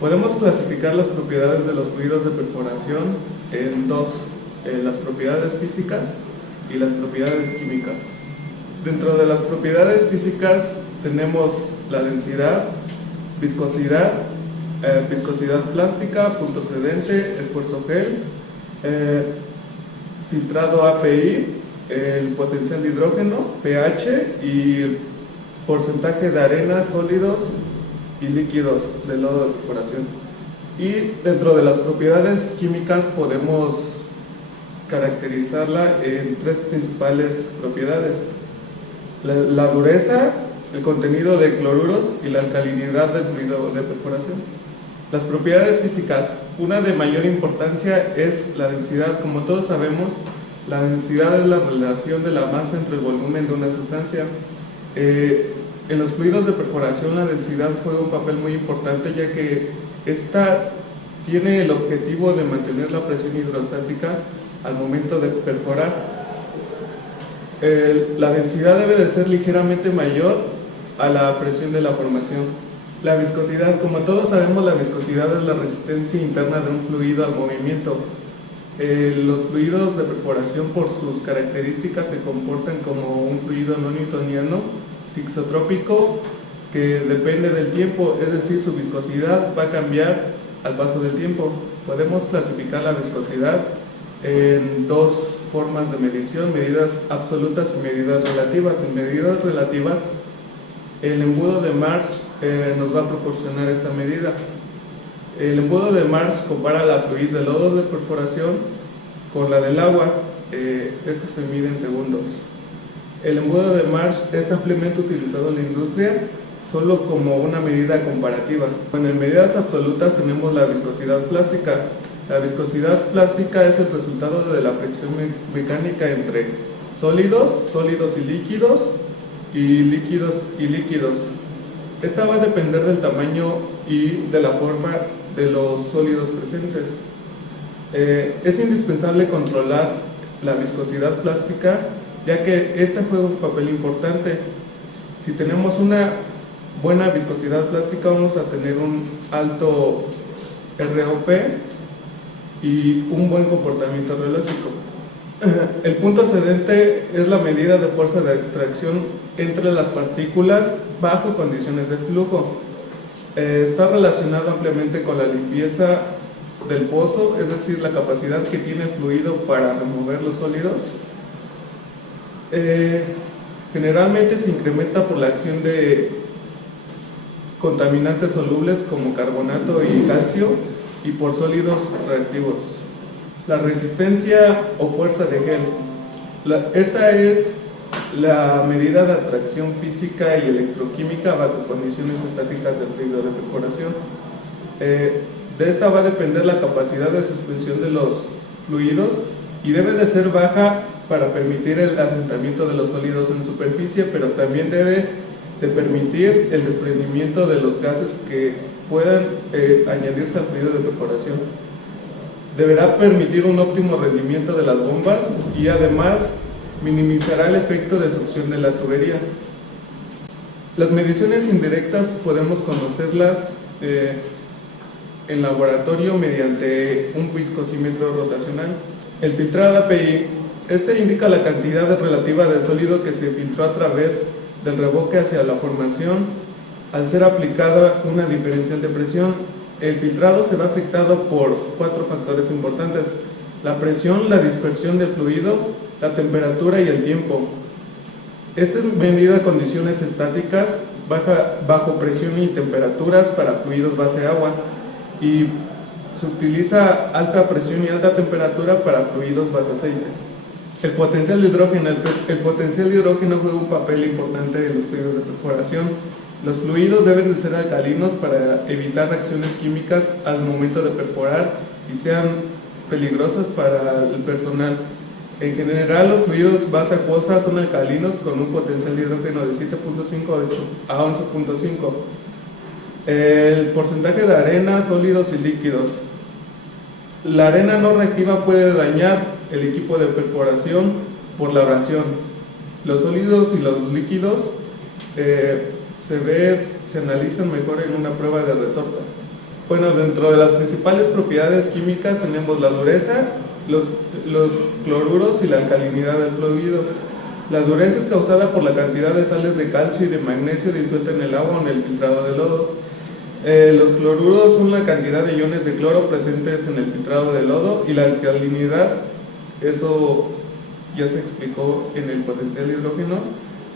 Podemos clasificar las propiedades de los fluidos de perforación en dos, las propiedades físicas y las propiedades químicas. Dentro de las propiedades físicas tenemos la densidad, viscosidad, viscosidad plástica, punto sedente, esfuerzo gel, filtrado API, el potencial de hidrógeno, pH y porcentaje de arenas, sólidos y líquidos del lodo de perforación. Y dentro de las propiedades químicas podemos caracterizarla en tres principales propiedades: la dureza, el contenido de cloruros y la alcalinidad del fluido de perforación. Las propiedades físicas, una de mayor importancia es la densidad. Como todos sabemos, la densidad es la relación de la masa entre el volumen de una sustancia. En los fluidos de perforación la densidad juega un papel muy importante, ya que esta tiene el objetivo de mantener la presión hidrostática al momento de perforar. La densidad debe de ser ligeramente mayor a la presión de la formación. La viscosidad, como todos sabemos, la viscosidad es la resistencia interna de un fluido al movimiento. Los fluidos de perforación, por sus características, se comportan como un fluido no newtoniano, tixotrópico, que depende del tiempo, es decir, su viscosidad va a cambiar al paso del tiempo. Podemos clasificar la viscosidad en dos formas de medición: medidas absolutas y medidas relativas. En medidas relativas, el embudo de Marsh nos va a proporcionar esta medida. El embudo de Marsh compara la fluidez del lodo de perforación con la del agua. Esto se mide en segundos. El embudo de Marsh es ampliamente utilizado en la industria solo como una medida comparativa. En medidas absolutas tenemos la viscosidad plástica. La viscosidad plástica es el resultado de la fricción mecánica entre sólidos y líquidos, y líquidos. Esta va a depender del tamaño y de la forma de los sólidos presentes. Es indispensable controlar la viscosidad plástica, ya que esta juega un papel importante. Si tenemos una buena viscosidad plástica, vamos a tener un alto ROP y un buen comportamiento reológico. El punto sedente es la medida de fuerza de atracción entre las partículas bajo condiciones de flujo. Está relacionado ampliamente con la limpieza del pozo, es decir, la capacidad que tiene el fluido para remover los sólidos. Generalmente se incrementa por la acción de contaminantes solubles como carbonato y calcio, y por sólidos reactivos. La resistencia o fuerza de gel. Esta es la medida de atracción física y electroquímica bajo condiciones estáticas del fluido de perforación. De esta va a depender la capacidad de suspensión de los fluidos, y debe de ser baja para permitir el asentamiento de los sólidos en superficie, pero también debe de permitir el desprendimiento de los gases que puedan añadirse al fluido de perforación. Deberá permitir un óptimo rendimiento de las bombas, y además minimizará el efecto de succión de la tubería. Las mediciones indirectas podemos conocerlas en laboratorio mediante un viscosímetro rotacional. El filtrado API, este indica la cantidad relativa de sólido que se filtró a través del revoque hacia la formación al ser aplicada una diferencial de presión. El filtrado se ve afectado por cuatro factores importantes: la presión, la dispersión del fluido, la temperatura y el tiempo. Esta es medida condiciones estáticas, bajo presión y temperaturas para fluidos base agua, y se utiliza alta presión y alta temperatura para fluidos base aceite. El potencial de hidrógeno. El potencial de hidrógeno juega un papel importante en los fluidos de perforación. Los fluidos deben de ser alcalinos para evitar reacciones químicas al momento de perforar y sean peligrosas para el personal. En general, los fluidos base acuosa son alcalinos con un potencial de hidrógeno de 7.5 a 11.5. El porcentaje de arena, sólidos y líquidos. La arena no reactiva puede dañar el equipo de perforación por la abrasión. Los sólidos y los líquidos se analizan mejor en una prueba de retorta. Bueno, dentro de las principales propiedades químicas tenemos la dureza, los cloruros y la alcalinidad del fluido. La dureza es causada por la cantidad de sales de calcio y de magnesio disuelta en el agua o en el filtrado de lodo. Los cloruros son la cantidad de iones de cloro presentes en el filtrado de lodo, y la alcalinidad, eso ya se explicó en el potencial de hidrógeno,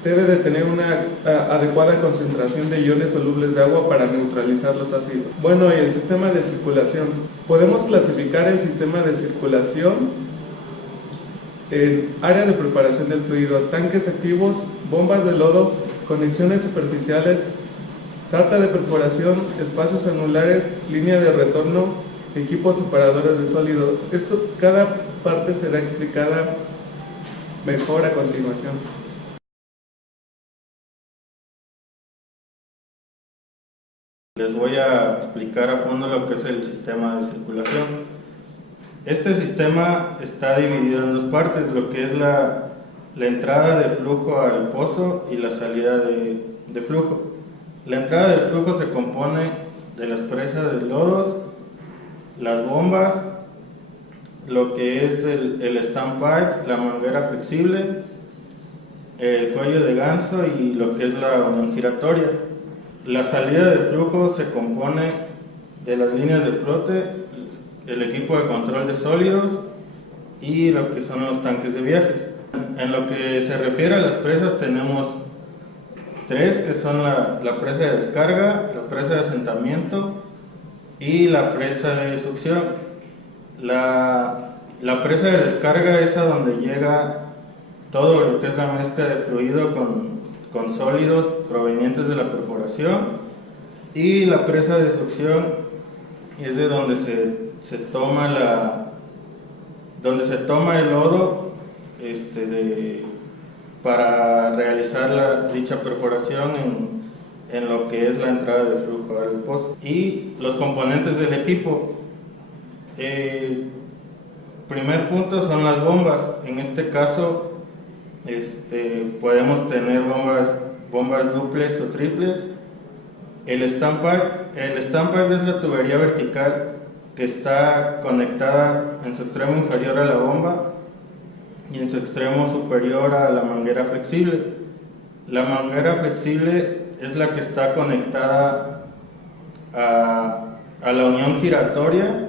debe de tener una adecuada concentración de iones solubles de agua para neutralizar los ácidos. Bueno, y el sistema de circulación. Podemos clasificar el sistema de circulación en área de preparación del fluido, tanques activos, bombas de lodo, conexiones superficiales, sarta de perforación, espacios anulares, línea de retorno, equipos separadores de sólido. Cada parte será explicada mejor a continuación. Les voy a explicar a fondo lo que es el sistema de circulación. Este sistema está dividido en dos partes, lo que es la entrada de flujo al pozo y la salida de flujo. La entrada de flujo se compone de las presas de lodos, las bombas, lo que es el standpipe, la manguera flexible, el cuello de ganso y lo que es la unión giratoria. La salida de flujo se compone de las líneas de flote, el equipo de control de sólidos y lo que son los tanques de viajes. En lo que se refiere a las presas tenemos tres, que son la presa de descarga, la presa de asentamiento y la presa de succión. La presa de descarga es a donde llega todo lo que es la mezcla de fluido con sólidos provenientes de la perforación, y la presa de succión es de donde se toma el lodo para realizar dicha perforación en lo que es la entrada de flujo al pozo. Y los componentes del equipo. Primer punto son las bombas. En este caso podemos tener bombas duplex o triplex. El standpipe es la tubería vertical que está conectada en su extremo inferior a la bomba y en su extremo superior a la manguera flexible. La manguera flexible es la que está conectada a la unión giratoria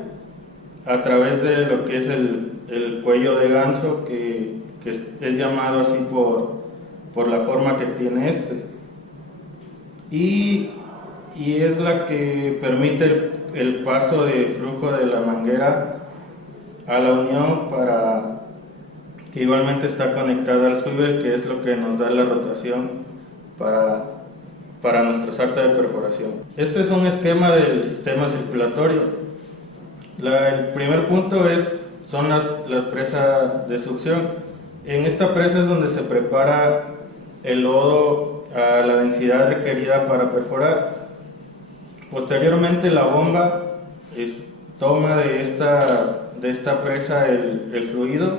a través de lo que es el cuello de ganso, que es llamado así por la forma que tiene y es la que permite el paso de flujo de la manguera a la unión, que igualmente está conectada al swivel, que es lo que nos da la rotación para nuestra sarta de perforación. Este es un esquema del sistema circulatorio. El primer punto son las presas de succión. En esta presa es donde se prepara el lodo a la densidad requerida para perforar. Posteriormente la bomba toma de esta presa el fluido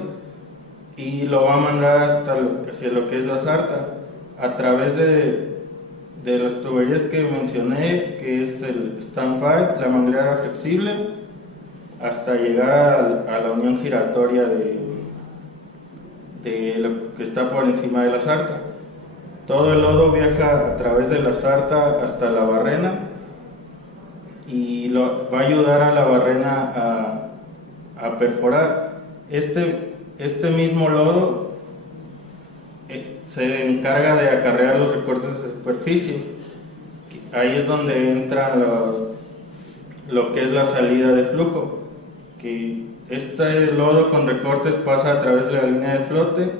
y lo va a mandar hacia lo que es la sarta a través de las tuberías que mencioné, que es el standpipe, la manguera flexible, hasta llegar a la unión giratoria de lo que está por encima de la sarta. Todo el lodo viaja a través de la sarta hasta la barrena y va a ayudar a la barrena a perforar. Este mismo lodo se encarga de acarrear los recortes de superficie. Ahí es donde entra lo que es la salida de flujo, que este lodo con recortes pasa a través de la línea de flote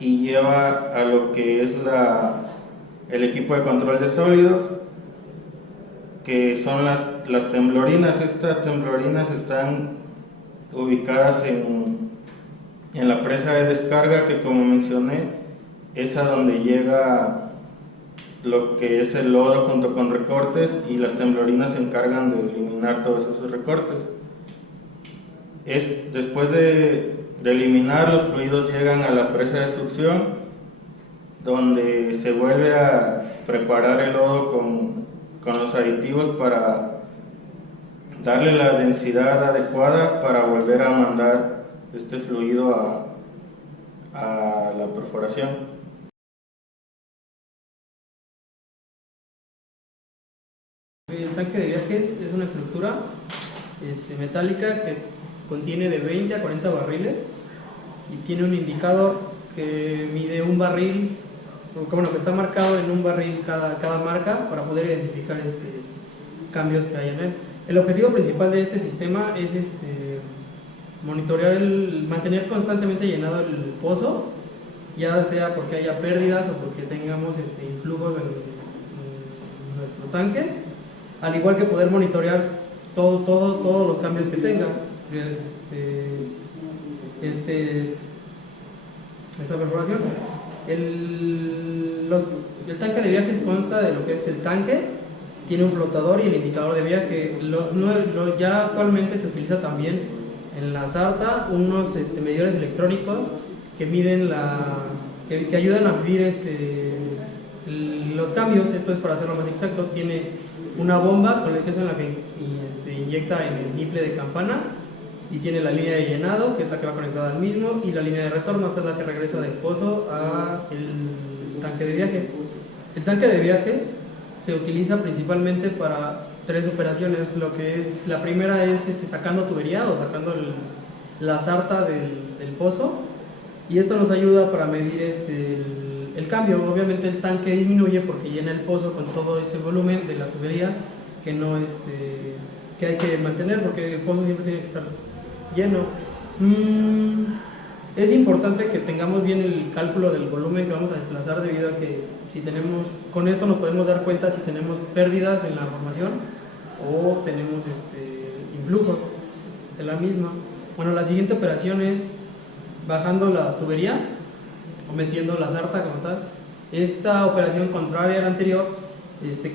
y lleva a lo que es el equipo de control de sólidos, que son las temblorinas. Estas temblorinas están ubicadas en la presa de descarga, que como mencioné es a donde llega lo que es el lodo junto con recortes, y las temblorinas se encargan de eliminar todos esos recortes. Después de eliminar, los fluidos llegan a la presa de succión, donde se vuelve a preparar el lodo con los aditivos darle la densidad adecuada para volver a mandar este fluido a la perforación. El tanque de viajes es una estructura metálica que contiene de 20 a 40 barriles y tiene un indicador que mide un barril, que está marcado en un barril cada marca para poder identificar cambios que hay en él. El objetivo principal de este sistema es monitorear, mantener constantemente llenado el pozo, ya sea porque haya pérdidas o porque tengamos influjos en nuestro tanque, al igual que poder monitorear todos los cambios que tenga. Esta perforación. El tanque de viajes consta de lo que es el tanque, tiene un flotador y el indicador de viaje. Ya actualmente se utiliza también en la sarta unos medidores electrónicos que miden que ayudan a medir los cambios. Esto es para hacerlo más exacto. Tiene una bomba con la que inyecta en el niple de campana, y tiene la línea de llenado, que es la que va conectada al mismo, y la línea de retorno, que es la que regresa del pozo al tanque de viaje. El tanque de viajes se utiliza principalmente para 3 operaciones. La primera es sacando tubería o sacando la sarta del pozo, y esto nos ayuda para medir el cambio. Obviamente el tanque disminuye porque llena el pozo con todo ese volumen de la tubería que hay que mantener, porque el pozo siempre tiene que estar lleno. Es importante que tengamos bien el cálculo del volumen que vamos a desplazar, debido a que con esto nos podemos dar cuenta si tenemos pérdidas en la formación o tenemos influjos de la misma. Bueno, la siguiente operación es bajando la tubería o metiendo la sarta como tal. Esta operación, contraria a la anterior,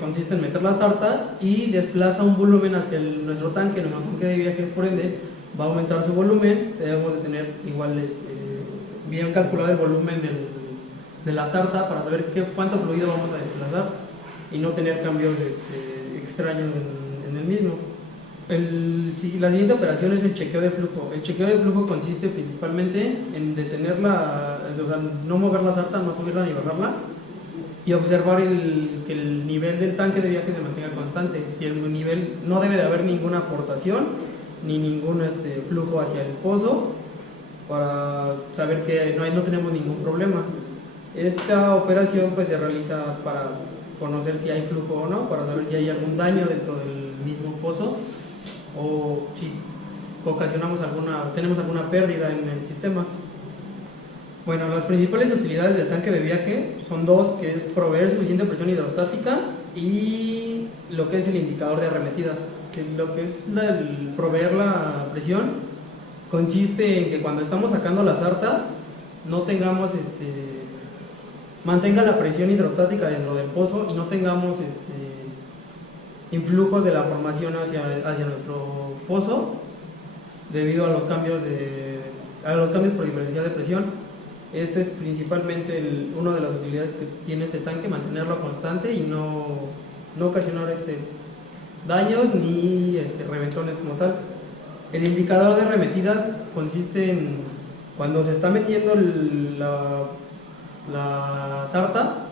consiste en meter la sarta y desplaza un volumen hacia nuestro tanque de viaje. Por ende va a aumentar su volumen. Debemos de tener igual bien calculado el volumen de la sarta para saber cuánto fluido vamos a desplazar y no tener cambios extraños en el mismo. La siguiente operación es el chequeo de flujo. El chequeo de flujo consiste principalmente en detenerla, no mover la sarta, no subirla ni bajarla, y observar que el nivel del tanque de viaje se mantenga constante. Si el nivel, no debe de haber ninguna aportación ni ningún flujo hacia el pozo, para saber que no tenemos ningún problema. Esta operación pues se realiza para conocer si hay flujo o no, para saber si hay algún daño dentro del mismo pozo o si tenemos alguna pérdida en el sistema. Bueno, las principales utilidades del tanque de viaje son 2, que es proveer suficiente presión hidrostática y lo que es el indicador de arremetidas. Lo que es el proveer la presión consiste en que cuando estamos sacando la sarta no tengamos mantenga la presión hidrostática dentro del pozo y no tengamos influjos de la formación hacia nuestro pozo, debido a los cambios por diferencial de presión. Este es principalmente una de las utilidades que tiene este tanque, mantenerlo constante y no ocasionar daños ni reventones como tal. El indicador de arremetidas consiste en cuando se está metiendo la sarta,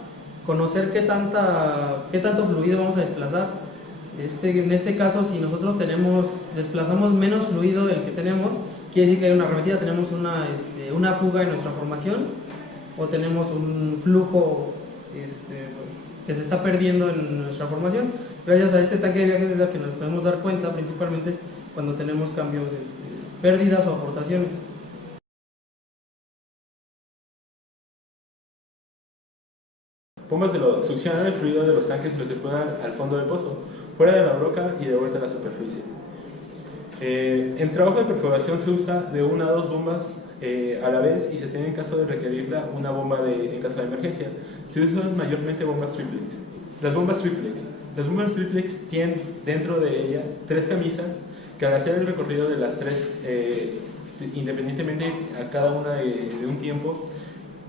conocer qué tanto fluido vamos a desplazar. En este caso, si nosotros desplazamos menos fluido del que tenemos, quiere decir que hay una arremetida, tenemos una fuga en nuestra formación, o tenemos un flujo que se está perdiendo en nuestra formación. Gracias a este tanque de viajes es el que nos podemos dar cuenta, principalmente cuando tenemos cambios, pérdidas o aportaciones. Bombas succionan el fluido de los tanques y lo circulan al fondo del pozo, fuera de la broca y de vuelta a la superficie. En trabajo de perforación se usa de 1 a 2 bombas a la vez, y se tiene, en caso de requerirla, una bomba en caso de emergencia. Se usan mayormente bombas triplex. Las bombas triplex tienen dentro de ella 3 camisas que, al hacer el recorrido de las 3, independientemente a cada una de un tiempo,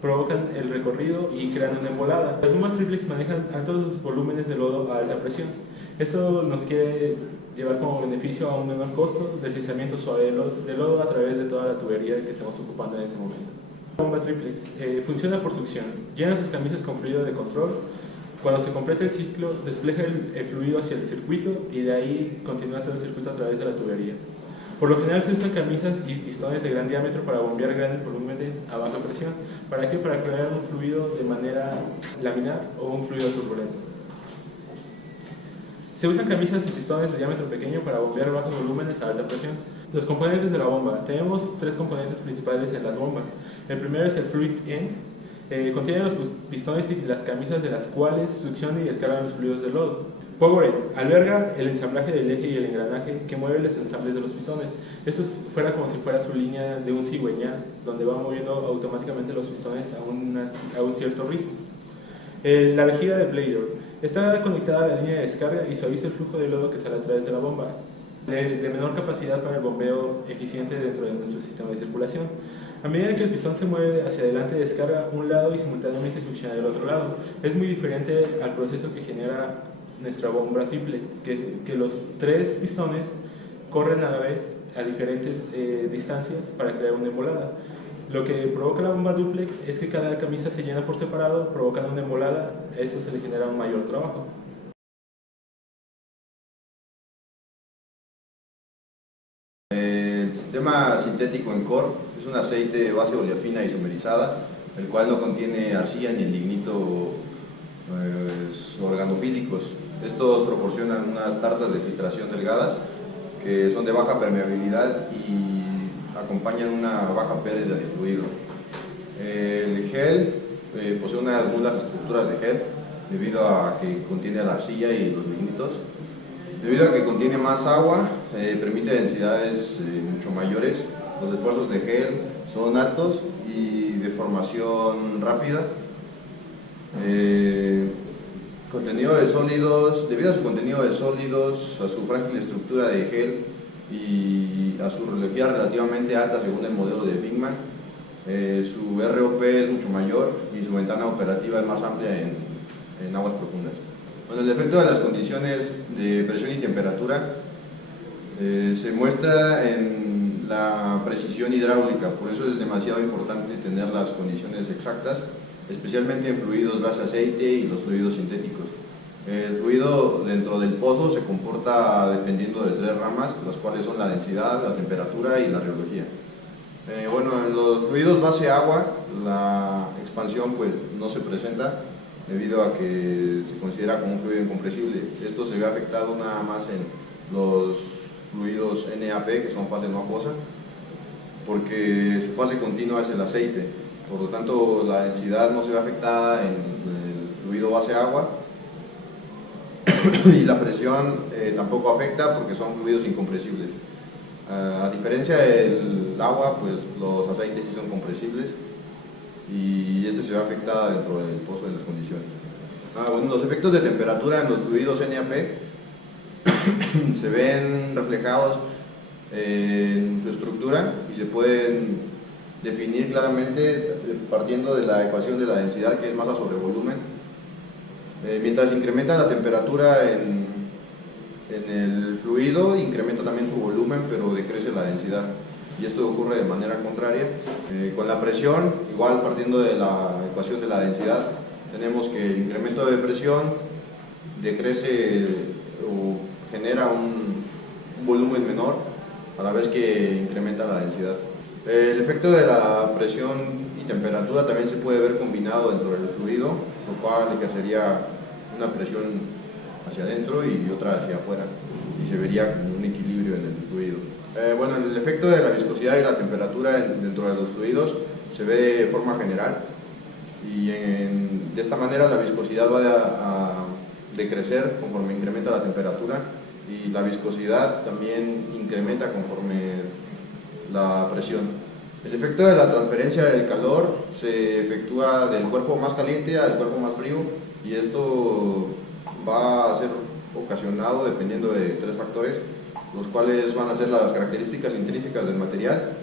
provocan el recorrido y crean una embolada. Las bombas triplex manejan altos volúmenes de lodo a alta presión. Esto nos quiere llevar como beneficio a un menor costo deslizamiento suave de lodo a través de toda la tubería que estamos ocupando en ese momento. La bomba triplex funciona por succión, llena sus camisas con fluido de control. Cuando se completa el ciclo, despeja el fluido hacia el circuito y de ahí continúa todo el circuito a través de la tubería. Por lo general se usan camisas y pistones de gran diámetro para bombear grandes volúmenes a baja presión. ¿Para qué? Para crear un fluido de manera laminar o un fluido turbulento. Se usan camisas y pistones de diámetro pequeño para bombear bajos volúmenes a alta presión. Los componentes de la bomba. Tenemos tres componentes principales en las bombas. El primero es el fluid end. Contiene los pistones y las camisas de las cuales succiona y descargan los fluidos de lodo. Power end. Alberga el ensamblaje del eje y el engranaje que mueve los ensambles de los pistones. Esto fuera como si fuera su línea de un cigüeñal, donde va moviendo automáticamente los pistones a un cierto ritmo. La vejiga de Blader. Está conectada a la línea de descarga y suaviza el flujo de lodo que sale a través de la bomba, de menor capacidad para el bombeo eficiente dentro de nuestro sistema de circulación. A medida que el pistón se mueve hacia adelante, descarga un lado y simultáneamente succiona del otro lado. Es muy diferente al proceso que genera nuestra bomba triplex, que los tres pistones corren a la vez a diferentes distancias para crear una embolada. Lo que provoca la bomba duplex es que cada camisa se llena por separado, provocando una embolada. A eso se le genera un mayor trabajo. El sistema sintético ENCOR es un aceite de base oleafina isomerizada, el cual no contiene arcilla ni lignito organofílicos. Estos proporcionan unas tartas de filtración delgadas que son de baja permeabilidad y acompañan una baja pérdida de fluido. El gel posee unas nulas estructuras de gel debido a que contiene la arcilla y los lignitos. Debido a que contiene más agua, permite densidades mucho mayores. Los esfuerzos de gel son altos y de formación rápida. Contenido de sólidos, debido a su contenido de sólidos, a su frágil estructura de gel y a su relojía relativamente alta según el modelo de Bigman, su ROP es mucho mayor y su ventana operativa es más amplia en aguas profundas. Bueno, el efecto de las condiciones de presión y temperatura se muestra en la precisión hidráulica, por eso es demasiado importante tener las condiciones exactas, especialmente en fluidos base-aceite y los fluidos sintéticos. El fluido dentro del pozo se comporta dependiendo de tres ramas, las cuales son la densidad, la temperatura y la rheología. Bueno, en los fluidos base-agua la expansión pues no se presenta debido a que se considera como un fluido incompresible. Esto se ve afectado nada más en los fluidos NAP, que son fase no acuosa, porque su fase continua es el aceite. Por lo tanto, la densidad no se ve afectada en el fluido base-agua y la presión tampoco afecta porque son fluidos incompresibles. A diferencia del agua, pues los aceites sí son compresibles y este se ve afectada dentro del pozo de las condiciones. Bueno, los efectos de temperatura en los fluidos NAP se ven reflejados en su estructura y se pueden definir claramente partiendo de la ecuación de la densidad, que es masa sobre volumen. Mientras incrementa la temperatura en el fluido, incrementa también su volumen, pero decrece la densidad. Y esto ocurre de manera contraria. Con la presión, igual partiendo de la ecuación de la densidad, tenemos que el incremento de presión decrece o genera un volumen menor a la vez que incrementa la densidad. El efecto de la presión y temperatura también se puede ver combinado dentro del fluido, lo cual ejercería una presión hacia adentro y otra hacia afuera, y se vería como un equilibrio en el fluido. Bueno, el efecto de la viscosidad y la temperatura dentro de los fluidos se ve de forma general, y de esta manera la viscosidad va a decrecer conforme incrementa la temperatura, y la viscosidad también incrementa conforme la presión. El efecto de la transferencia del calor se efectúa del cuerpo más caliente al cuerpo más frío, y esto va a ser ocasionado dependiendo de tres factores, los cuales van a ser las características intrínsecas del material,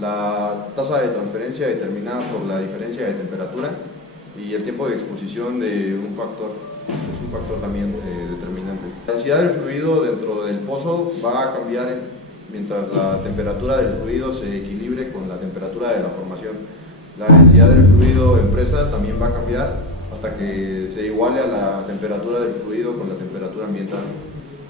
la tasa de transferencia determinada por la diferencia de temperatura y el tiempo de exposición de un factor. es un factor también determinante. La densidad del fluido dentro del pozo va a cambiar mientras la temperatura del fluido se equilibre con la temperatura de la formación. La densidad del fluido en presas también va a cambiar hasta que se iguale a la temperatura del fluido con la temperatura ambiental.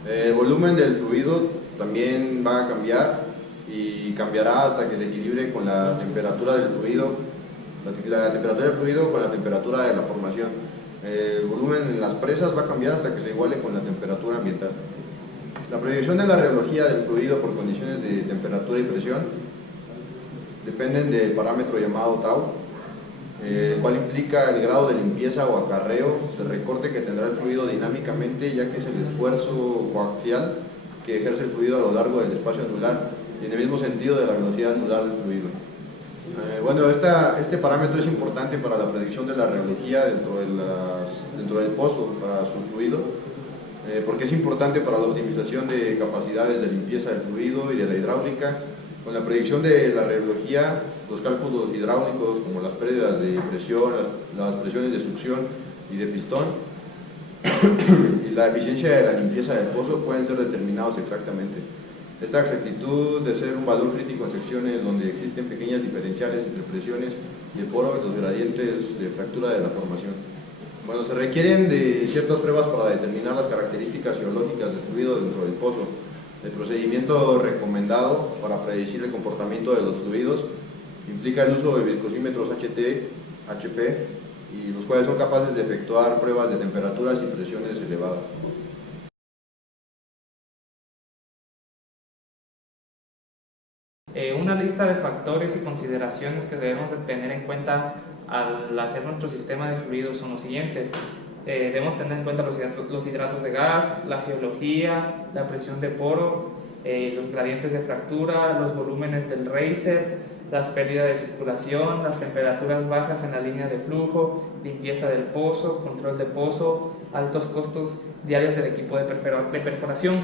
El volumen del fluido también va a cambiar y cambiará hasta que se equilibre con la temperatura del fluido, la temperatura del fluido con la temperatura de la formación. El volumen en las presas va a cambiar hasta que se iguale con la temperatura ambiental. La predicción de la reología del fluido por condiciones de temperatura y presión dependen del parámetro llamado tau, el cual implica el grado de limpieza o acarreo del recorte que tendrá el fluido dinámicamente, ya que es el esfuerzo coaxial que ejerce el fluido a lo largo del espacio anular y en el mismo sentido de la velocidad anular del fluido. Bueno, este parámetro es importante para la predicción de la reología dentro del pozo para su fluido, porque es importante para la optimización de capacidades de limpieza del fluido y de la hidráulica. Con la predicción de la reología, los cálculos hidráulicos como las pérdidas de presión, las presiones de succión y de pistón y la eficiencia de la limpieza del pozo pueden ser determinados exactamente. Esta exactitud de ser un valor crítico en secciones donde existen pequeñas diferenciales entre presiones y el poro y los gradientes de fractura de la formación. Bueno, se requieren de ciertas pruebas para determinar las características geológicas del fluido dentro del pozo. El procedimiento recomendado para predecir el comportamiento de los fluidos implica el uso de viscosímetros HT, HP, y los cuales son capaces de efectuar pruebas de temperaturas y presiones elevadas. Una lista de factores y consideraciones que debemos de tener en cuenta al hacer nuestro sistema de fluidos son los siguientes. Debemos tener en cuenta los hidratos de gas, la geología, la presión de poro, los gradientes de fractura, los volúmenes del Reiser, las pérdidas de circulación, las temperaturas bajas en la línea de flujo, limpieza del pozo, control de pozo, altos costos diarios del equipo de perforación.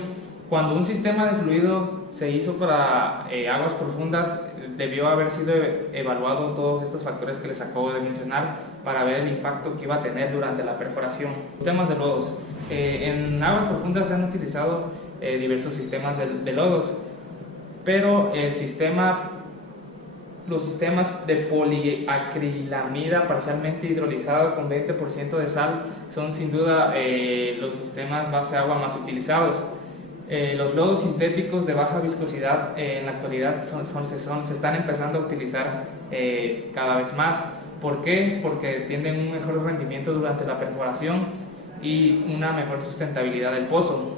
Cuando un sistema de fluido se hizo para aguas profundas, debió haber sido evaluado todos estos factores que les acabo de mencionar para ver el impacto que iba a tener durante la perforación. Sistemas de lodos. En aguas profundas se han utilizado diversos sistemas de lodos, pero los sistemas de poliacrilamida parcialmente hidrolizado con 20% de sal son sin duda los sistemas base agua más utilizados. Los lodos sintéticos de baja viscosidad en la actualidad se están empezando a utilizar cada vez más. ¿Por qué? Porque tienen un mejor rendimiento durante la perforación y una mejor sustentabilidad del pozo.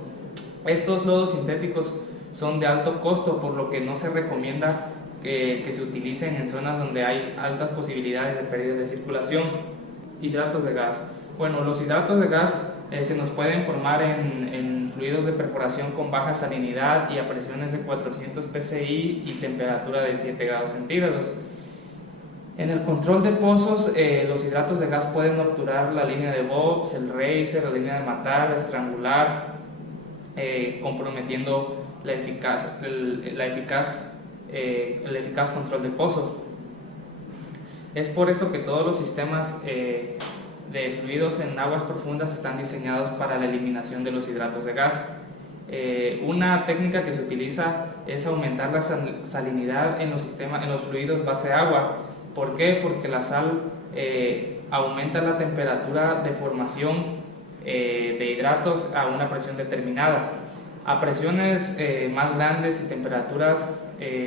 Estos lodos sintéticos son de alto costo, por lo que no se recomienda que se utilicen en zonas donde hay altas posibilidades de pérdida de circulación. Hidratos de gas. Bueno, los hidratos de gas se nos pueden formar en fluidos de perforación con baja salinidad y a presiones de 400 psi y temperatura de 7 grados centígrados. En el control de pozos, los hidratos de gas pueden obturar la línea de Bobs, el Reiser, la línea de matar, la estrangular, comprometiendo el eficaz control de pozo. Es por eso que todos los sistemas de fluidos en aguas profundas están diseñados para la eliminación de los hidratos de gas. Una técnica que se utiliza es aumentar la salinidad en los fluidos base agua. ¿Por qué? Porque la sal aumenta la temperatura de formación de hidratos a una presión determinada. A presiones más grandes y temperaturas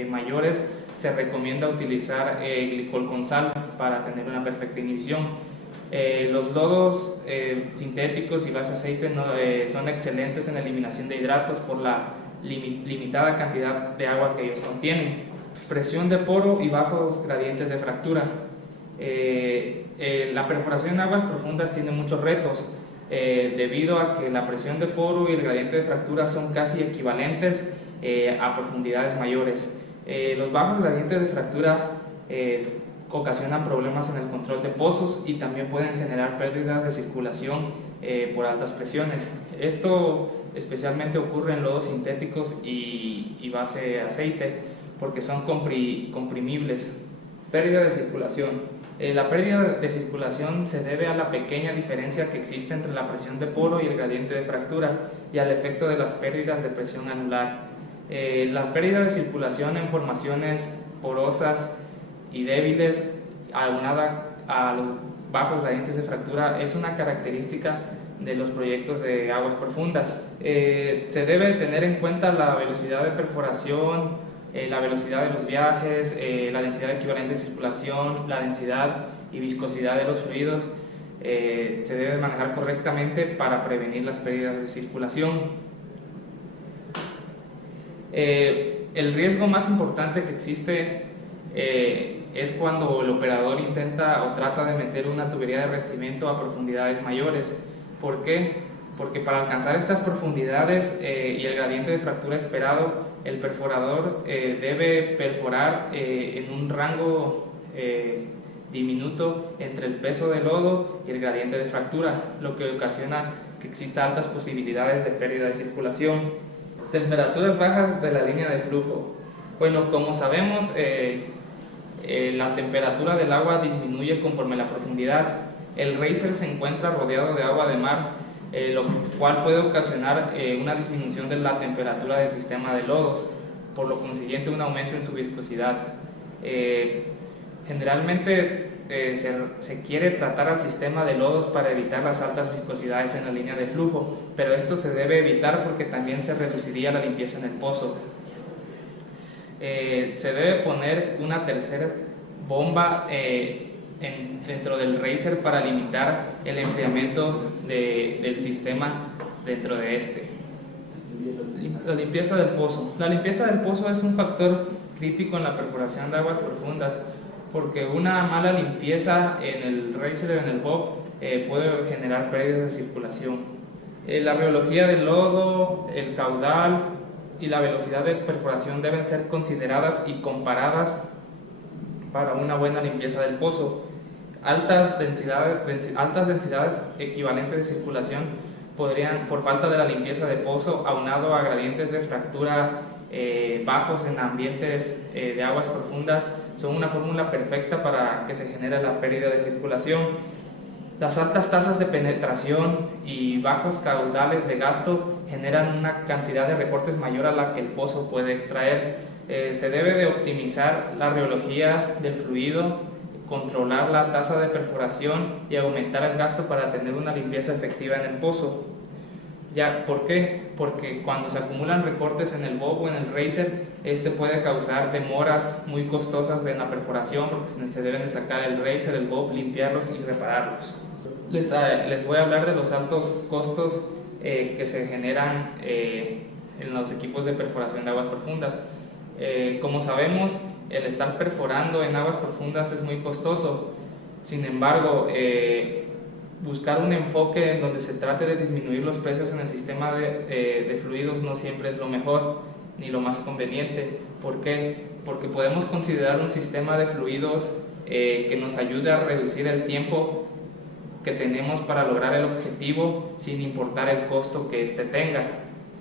mayores se recomienda utilizar glicol con sal para tener una perfecta inhibición. Los lodos sintéticos y base aceite son excelentes en la eliminación de hidratos por la limitada cantidad de agua que ellos contienen. Presión de poro y bajos gradientes de fractura. La perforación en aguas profundas tiene muchos retos debido a que la presión de poro y el gradiente de fractura son casi equivalentes a profundidades mayores. Los bajos gradientes de fractura ocasionan problemas en el control de pozos y también pueden generar pérdidas de circulación por altas presiones. Esto especialmente ocurre en lodos sintéticos y base aceite porque son comprimibles. Pérdida de circulación. La pérdida de circulación se debe a la pequeña diferencia que existe entre la presión de poro y el gradiente de fractura y al efecto de las pérdidas de presión anular. La pérdida de circulación en formaciones porosas y débiles, aunada a los bajos gradientes de fractura, es una característica de los proyectos de aguas profundas. Se debe tener en cuenta la velocidad de perforación, la velocidad de los viajes, la densidad equivalente de circulación, la densidad y viscosidad de los fluidos. Se debe manejar correctamente para prevenir las pérdidas de circulación. El riesgo más importante que existe es cuando el operador intenta o trata de meter una tubería de revestimiento a profundidades mayores. ¿Por qué? Porque para alcanzar estas profundidades y el gradiente de fractura esperado, el perforador debe perforar en un rango diminuto entre el peso del lodo y el gradiente de fractura, lo que ocasiona que exista altas posibilidades de pérdida de circulación. Temperaturas bajas de la línea de flujo. Bueno, como sabemos, la temperatura del agua disminuye conforme la profundidad. El riser se encuentra rodeado de agua de mar, lo cual puede ocasionar una disminución de la temperatura del sistema de lodos, por lo consiguiente un aumento en su viscosidad. Generalmente se quiere tratar al sistema de lodos para evitar las altas viscosidades en la línea de flujo, pero esto se debe evitar porque también se reduciría la limpieza en el pozo. Se debe poner una tercera bomba dentro del riser para limitar el enfriamiento del sistema dentro de este. La limpieza del pozo. La limpieza del pozo es un factor crítico en la perforación de aguas profundas, porque una mala limpieza en el riser o en el bob puede generar pérdidas de circulación. La rheología del lodo, el caudal y la velocidad de perforación deben ser consideradas y comparadas para una buena limpieza del pozo. Altas densidades equivalentes de circulación podrían, por falta de la limpieza de pozo, aunado a gradientes de fractura bajos en ambientes de aguas profundas, son una fórmula perfecta para que se genere la pérdida de circulación. Las altas tasas de penetración y bajos caudales de gasto generan una cantidad de recortes mayor a la que el pozo puede extraer. Se debe de optimizar la rheología del fluido, controlar la tasa de perforación y aumentar el gasto para tener una limpieza efectiva en el pozo. ¿Por qué? Porque cuando se acumulan recortes en el bob o en el riser, este puede causar demoras muy costosas en la perforación, porque se deben de sacar el riser, el bob, limpiarlos y repararlos. Les voy a hablar de los altos costos que se generan en los equipos de perforación de aguas profundas. Como sabemos, el estar perforando en aguas profundas es muy costoso. Sin embargo, buscar un enfoque en donde se trate de disminuir los precios en el sistema de fluidos no siempre es lo mejor ni lo más conveniente. ¿Por qué? Porque podemos considerar un sistema de fluidos que nos ayude a reducir el tiempo que tenemos para lograr el objetivo sin importar el costo que éste tenga.